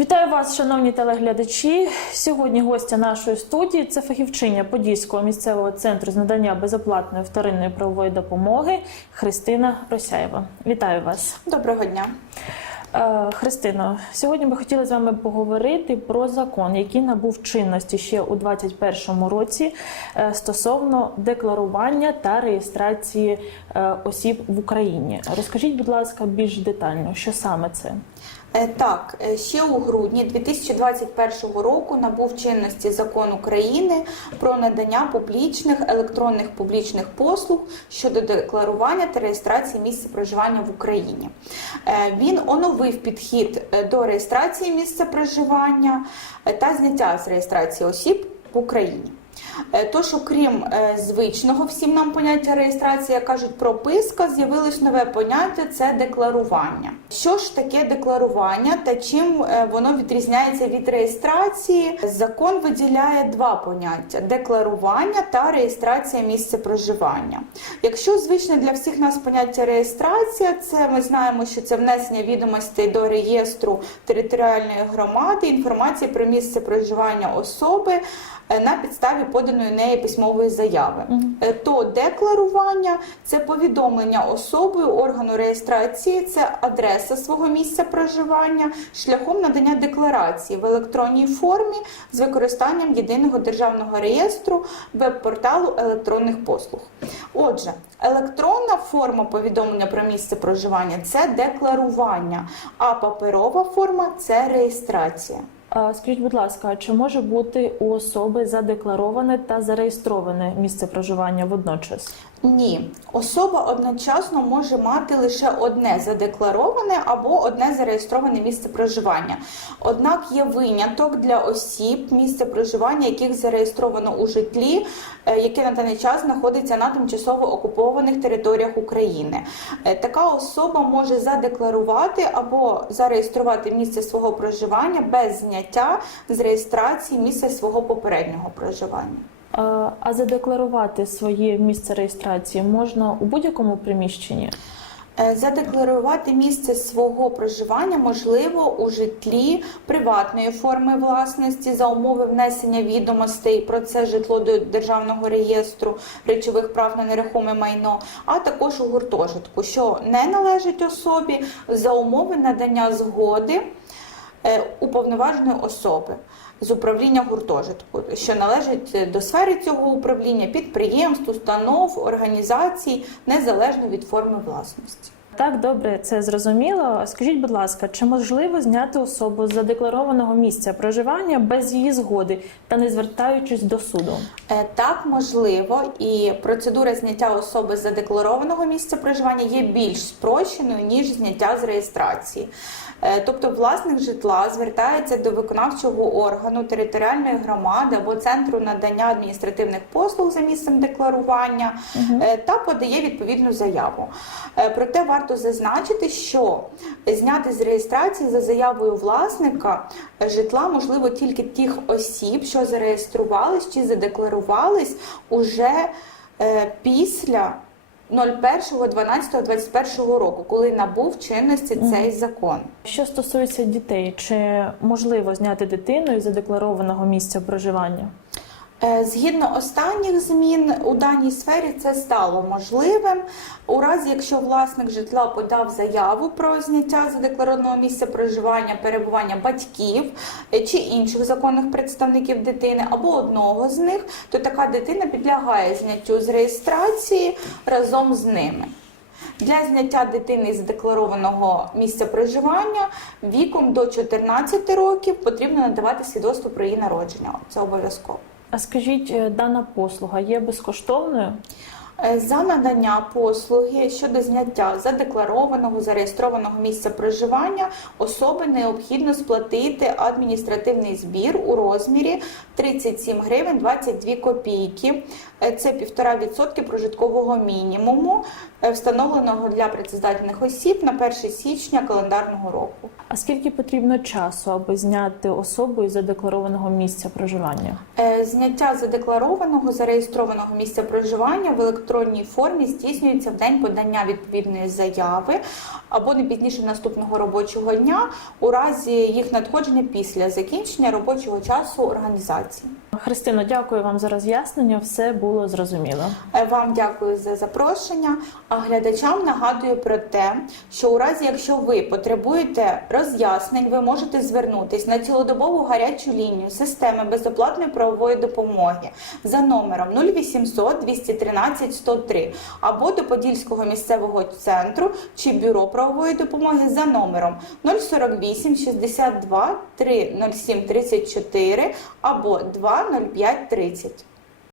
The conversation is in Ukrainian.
Вітаю вас, шановні телеглядачі. Сьогодні гостя нашої студії це фахівчиня Подільського місцевого центру з надання безоплатної вторинної правової допомоги Христина Росяєва. Вітаю вас. Доброго дня. Е, Христино, сьогодні ми хотіли з вами поговорити про закон, який набув чинності ще у 2021 році е, стосовно декларування та реєстрації е, осіб в Україні. Розкажіть, будь ласка, більш детально, що саме це? Е, Так, е, ще у грудні 2021 року набув чинності закон України про надання публічних електронних публічних послуг щодо декларування та реєстрації місця проживання в Україні. Е, Він оновив підхід до реєстрації місця проживання та зняття з реєстрації осіб в Україні. Е, Тож, окрім е, звичного всім нам поняття реєстрації, як кажуть, прописка, з'явилось нове поняття це декларування. Що ж таке декларування та чим е, воно відрізняється від реєстрації? Закон виділяє два поняття: декларування та реєстрація місця проживання. Якщо звичне для всіх нас поняття реєстрація, це ми знаємо, що це внесення відомостей до реєстру територіальної громади, інформації про місце проживання особи на підставі поданої неї письмової заяви. Е, То декларування це повідомлення особою органу реєстрації, це адреса свого місця проживання шляхом надання декларації в електронній формі з використанням єдиного державного реєстру веб-порталу електронних послуг. Отже, електронна форма повідомлення про місце проживання це декларування, а паперова форма це реєстрація. Скажіть, будь ласка, чи може бути у особи задеклароване та зареєстроване місце проживання водночас? Ні, особа одночасно може мати лише одне задеклароване або одне зареєстроване місце проживання. Однак є виняток для осіб, місце проживання, яких зареєстровано у житлі, е, яке на даний час знаходиться на тимчасово окупованих територіях України. Е, Така особа може задекларувати або зареєструвати місце свого проживання без зняття з реєстрації місця свого попереднього проживання. А задекларувати своє місце реєстрації можна у будь-якому приміщенні? Е, Задекларувати місце свого проживання можливо у житлі приватної форми власності за умови внесення відомостей про це житло до державного реєстру речових прав на нерухоме майно, а також у гуртожитку, що не належить особі за умови надання згоди е, уповноваженої особи з управління гуртожитку, що належить е, до сфери цього управління підприємств, установ, організацій незалежно від форми власності. Так, добре, це зрозуміло. Скажіть, будь ласка, чи можливо зняти особу з задекларованого місця проживання без її згоди та не звертаючись до суду? Е, Так, можливо, і процедура зняття особи з задекларованого місця проживання є більш спрощеною, ніж зняття з реєстрації. Е, Тобто власник житла звертається до виконавчого органу територіальної громади або центру надання адміністративних послуг за місцем декларування е, та подає відповідну заяву. Проте варто зазначити, що зняти з реєстрації за заявою власника житла можливо тільки тих осіб, що зареєструвались чи задекларувались уже е, після 01.12.21 року, коли набув чинності цей закон. Що стосується дітей, чи можливо зняти дитину із задекларованого місця проживання? Е, Згідно останніх змін у даній сфері це стало можливим. У разі, якщо власник житла подав заяву про зняття задекларованого місця проживання, перебування батьків е, чи інших законних представників дитини, або одного з них, то така дитина підлягає зняттю з реєстрації разом з ними. Для зняття дитини з декларованого місця проживання віком до 14 років потрібно надавати свідоцтво про її народження. Це обов'язково. А скажіть, е, дана послуга є безкоштовною? Е, За надання послуги щодо зняття задекларованого зареєстрованого місця проживання особи необхідно сплатити адміністративний збір у розмірі 37 гривень 22 копійки. Е, Це 1,5% прожиткового мінімуму, е, встановленого для працездатних осіб на 1 січня календарного року. А скільки потрібно часу, аби зняти особу із задекларованого місця проживання? Зняття задекларованого зареєстрованого місця проживання в електронному електронній формі здійснюється в день подання відповідної заяви або не пізніше наступного робочого дня у разі їх надходження після закінчення робочого часу організації. Христино, дякую вам за роз'яснення. Все було зрозуміло. Е, Вам дякую за запрошення. А глядачам нагадую про те, що у разі, якщо ви потребуєте роз'яснень, ви можете звернутись на цілодобову гарячу лінію системи безоплатної правової допомоги за номером 0800 213 103 або до Подільського місцевого центру чи бюро правової допомоги за номером 048 62 307 34 або 205 30.